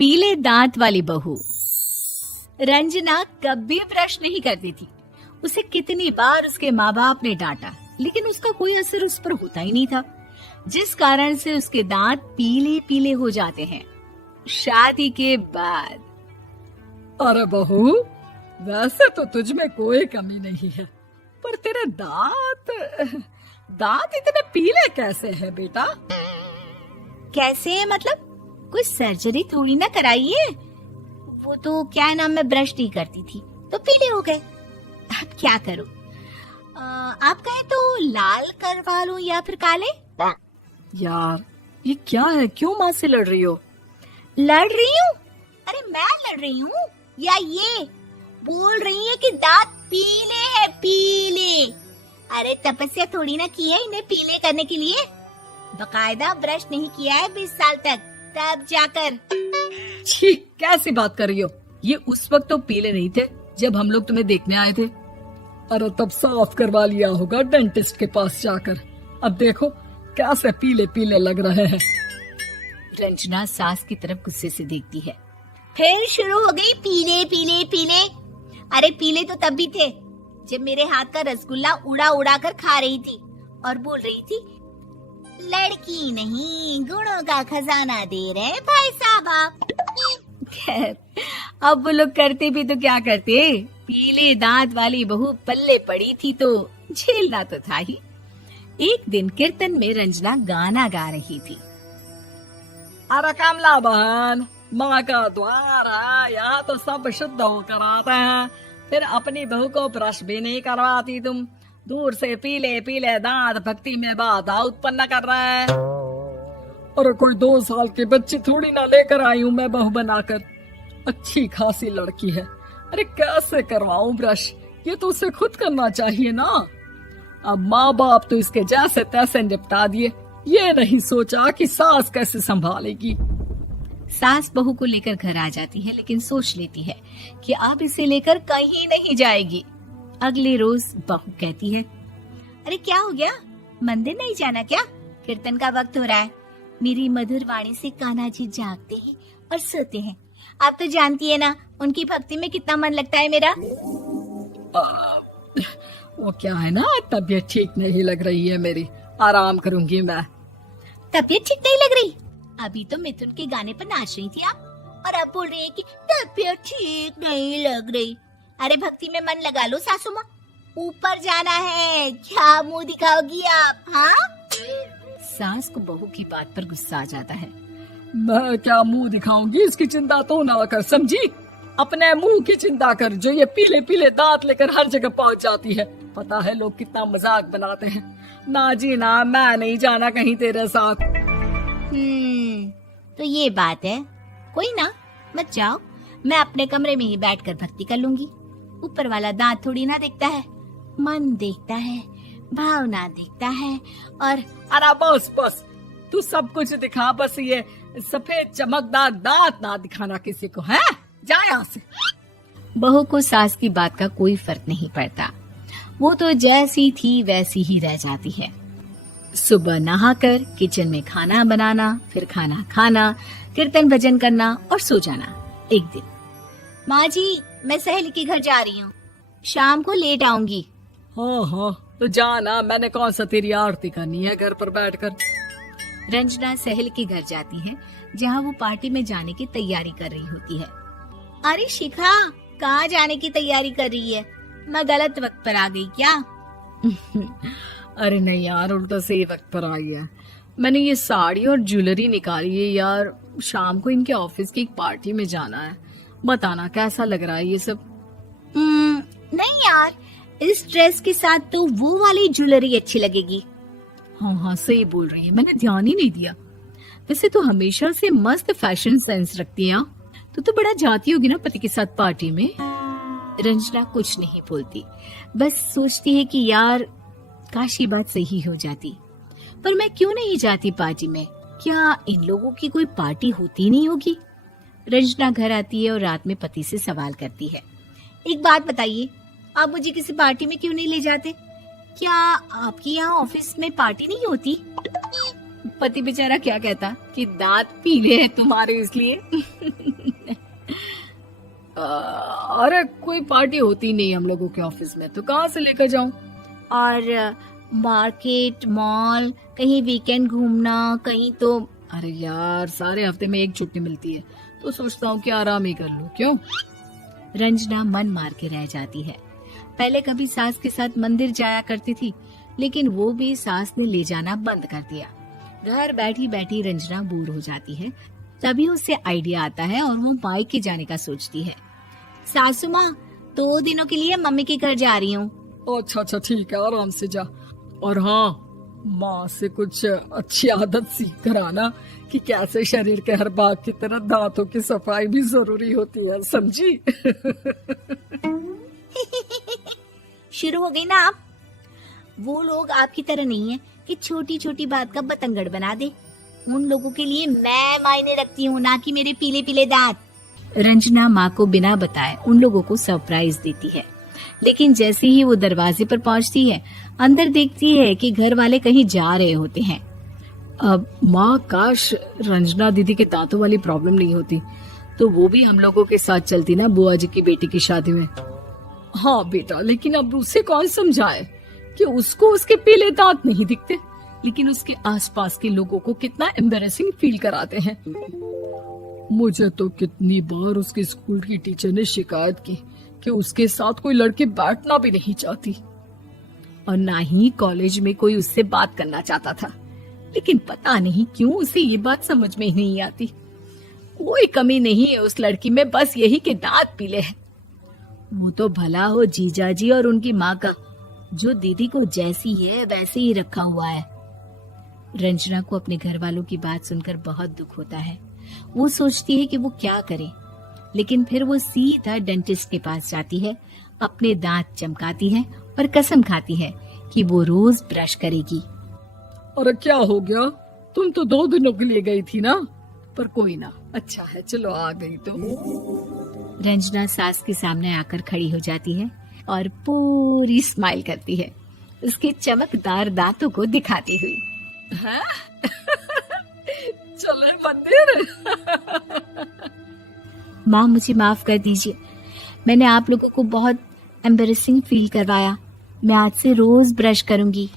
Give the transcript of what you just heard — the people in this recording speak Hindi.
पीले दांत वाली बहू। रंजना कभी ब्रश नहीं करती थी। उसे कितनी बार उसके माँ बाप ने डांटा, लेकिन उसका कोई असर उस पर होता ही नहीं था, जिस कारण से उसके दांत पीले पीले हो जाते हैं। शादी के बाद। अरे बहू, वैसे तो तुझ में कोई कमी नहीं है, पर तेरे दांत इतने पीले कैसे हैं बेटा? कैसे मतलब? कोई सर्जरी थोड़ी ना कराई है। वो तो क्या नाम, मैं ब्रश नहीं करती थी तो पीले हो गए। अब क्या करूं? आप कहें तो लाल करवा लूं या फिर काले? यार ये क्या है, क्यों माँ से लड़ रही हो? लड़ रही हूँ? अरे मैं लड़ रही हूँ या ये बोल रही है कि दांत पीले हैं, पीले। अरे तपस्या थोड़ी ना की है इन्हें पीले करने के लिए। बकायदा ब्रश नहीं किया है 20 साल तक, तब जाकर। छी, कैसी बात कर रही हो? ये उस वक्त तो पीले नहीं थे जब हम लोग तुम्हें देखने आए थे। अरे तब साफ करवा लिया होगा डेंटिस्ट के पास जाकर। अब देखो कैसे पीले पीले लग रहे हैं। रंजना सास की तरफ गुस्से से देखती है। फिर शुरू हो गई पीले पीले पीले। अरे पीले तो तब भी थे जब मेरे हाथ का रसगुल्ला उड़ा उड़ा कर खा रही थी और बोल रही थी, लड़की नहीं गुणों का खजाना दे रहे भाई साहब आप। खैर, अब वो लोग करते भी तो क्या करते, पीले दांत वाली बहू पल्ले पड़ी थी तो झेलना तो था ही। एक दिन कीर्तन में रंजना गाना गा रही थी। अरे कमला बहन, माँ का द्वार है, यहाँ तो सब शुद्ध होकर आते हैं, फिर अपनी बहू को ब्रश भी नहीं करवाती तुम। दूर से पीले पीले दांत भक्ति में बाधा उत्पन्न कर रहे हैं। अरे कोई 2 साल के बच्ची थोड़ी ना लेकर आई हूँ मैं बहू बनाकर। अच्छी खासी लड़की है, अरे कैसे करवाऊं ब्रश? ये तो उसे खुद करना चाहिए ना। अब माँ बाप तो इसके जैसे तैसे निपटा दिए, ये नहीं सोचा कि सास कैसे संभालेगी। सास बहू को लेकर घर आ जाती है, लेकिन सोच लेती है कि अब इसे लेकर कहीं नहीं जाएगी। अगले रोज बहू कहती है, अरे क्या हो गया, मंदिर नहीं जाना क्या? कीर्तन का वक्त हो रहा है। मेरी मधुर वाणी से कान्हा जी जागते हैं और सोते हैं। आप तो जानती है ना उनकी भक्ति में कितना मन लगता है मेरा। वो क्या है ना, तबीयत ठीक नहीं लग रही है मेरी, आराम करूंगी मैं। तबीयत ठीक नहीं लग रही? अभी तो मिथुन के गाने पर नाच रही थी आप, और अब बोल रही है कि तबीयत ठीक नहीं लग रही। अरे भक्ति में मन लगा लो सासू माँ, ऊपर जाना है, क्या मुंह दिखाओगी आप? हाँ? सास को बहू की बात पर गुस्सा आ जाता है। मैं क्या मुंह दिखाऊंगी, इसकी चिंता तो ना कर, समझी? अपने मुंह की चिंता कर, जो ये पीले पीले दांत लेकर हर जगह पहुंच जाती है। पता है लोग कितना मजाक बनाते हैं। ना जी ना, मैं नहीं जाना कहीं तेरे साथ। तो ये बात है। कोई ना, मत जाओ, मैं अपने कमरे में ही बैठकर भक्ति कर लूंगी। ऊपर वाला दांत थोड़ी ना देखता है, मन देखता है, भावना देखता है। और अरे बस बस, तू सब कुछ दिखा, बस ये सफेद चमकदार दांत ना दिखाना किसी को, है? जा यहाँ से। बहू को सास की बात का कोई फर्क नहीं पड़ता, वो तो जैसी थी वैसी ही रह जाती है। सुबह नहाकर किचन में खाना बनाना, फिर खाना खाना, कीर्तन भजन करना और सो जाना। एक दिन, माँ जी मैं सहेली के घर जा रही हूँ, शाम को लेट आऊंगी। हाँ हाँ तो जाना, मैंने कौन सा तेरी आरती करनी है घर पर बैठकर। रंजना सहेली के घर जाती है, जहाँ वो पार्टी में जाने की तैयारी कर रही होती है। अरे शिखा, कहाँ जाने की तैयारी कर रही है? मैं गलत वक्त पर आ गई क्या? अरे नहीं यार, उल्टा सही वक्त पर आई है। मैंने ये साड़ी और ज्वेलरी निकाली है यार, शाम को इनके ऑफिस की एक पार्टी में जाना है। बताना कैसा लग रहा है ये सब? नहीं यार, इस ड्रेस के साथ तो वो वाली ज्वेलरी अच्छी लगेगी। हाँ हाँ सही बोल रही है, मैंने ध्यान ही नहीं दिया। वैसे तो हमेशा से मस्त फैशन सेंस रखती है। तो बड़ा जाती होगी ना पति के साथ पार्टी में। रंजना कुछ नहीं बोलती, बस सोचती है कि यार काश ये बात सही हो जाती, पर मैं क्यों नहीं जाती पार्टी में? क्या इन लोगों की कोई पार्टी होती नहीं होगी? रंजना घर आती है और रात में पति से सवाल करती है, एक बात बताइए, आप मुझे किसी पार्टी में क्यों नहीं ले जाते? क्या आपके यहाँ ऑफिस में पार्टी नहीं होती? पति बेचारा क्या कहता कि दांत पीले हैं तुम्हारे इसलिए। अरे कोई पार्टी होती नहीं हम लोगों के ऑफिस में, तो कहाँ से लेकर जाऊं? और मार्केट, मॉल, कहीं वीकेंड घूमना, कहीं तो। अरे यार, सारे हफ्ते में एक छुट्टी मिलती है, तो सोचता हूँ कि आराम ही कर लूं। क्यों? रंजना मन मार के रह जाती है। पहले कभी सास के साथ मंदिर जाया करती थी, लेकिन वो भी सास ने ले जाना बंद कर दिया। घर बैठी बैठी रंजना बोर हो जाती है। तभी उसे आइडिया आता है और वो मायके जाने का सोचती है। सासू माँ, 2 दिनों के लिए मम्मी के घर जा रही हूँ। अच्छा ठीक है, आराम से जा। और हाँ, माँ से कुछ अच्छी आदत सीख कर आना कि कैसे शरीर के हर भाग की तरह दांतों की सफाई भी जरूरी होती है, समझी? शुरू हो गई ना आप। वो लोग आपकी तरह नहीं है कि छोटी छोटी बात का बतंगड़ बना दे। उन लोगों के लिए मैं मायने रखती हूँ, ना कि मेरे पीले पीले दांत। रंजना माँ को बिना बताए उन लोगों को सरप्राइज देती है, लेकिन जैसे ही वो दरवाजे पर पहुंचती है, अंदर देखती है कि घर वाले कहीं जा रहे होते हैं। अब माँ, काश रंजना दीदी के दांतों वाली प्रॉब्लम नहीं होती, तो वो भी हम लोगों के साथ चलती ना बुआ जी की बेटी की शादी में। हाँ बेटा, लेकिन अब उसे कौन समझाए कि उसको उसके पीले दांत नहीं दिखते, लेकिन उसके आसपास के लोगों को कितना एम्बैरेसिंग फील कराते हैं। मुझे तो कितनी बार उसके स्कूल की टीचर ने शिकायत की कि उसके साथ कोई लड़की बैठना भी नहीं चाहती, और ना ही कॉलेज में कोई उससे बात करना चाहता था। लेकिन पता नहीं क्यों उसे ये बात समझ में ही नहीं आती। कोई कमी नहीं है उस लड़की में, बस यही कि दांत पीले हैं। वो तो भला हो जीजाजी और उनकी माँ का, जो दीदी को जैसी है वैसे ही रखा हुआ है। रंजना को अपने घर वालों की बात सुनकर बहुत दुख होता है। वो सोचती है कि वो क्या करे, लेकिन फिर वो सीधा डेंटिस्ट के पास जाती है, अपने दांत चमकाती है और कसम खाती है कि वो रोज ब्रश करेगी। अरे क्या हो गया? तुम तो 2 दिनों के लिए गई थी ना। पर कोई ना, अच्छा है, चलो आ गई तो। रंजना सास के सामने आकर खड़ी हो जाती है और पूरी स्माइल करती है, उसके चमकदार दांतों को दिखाती हुई। चले मंदिर। माँ, मुझे माफ कर दीजिए, मैंने आप लोगों को बहुत एम्बैरेसिंग फील करवाया। मैं आज से रोज ब्रश करूंगी।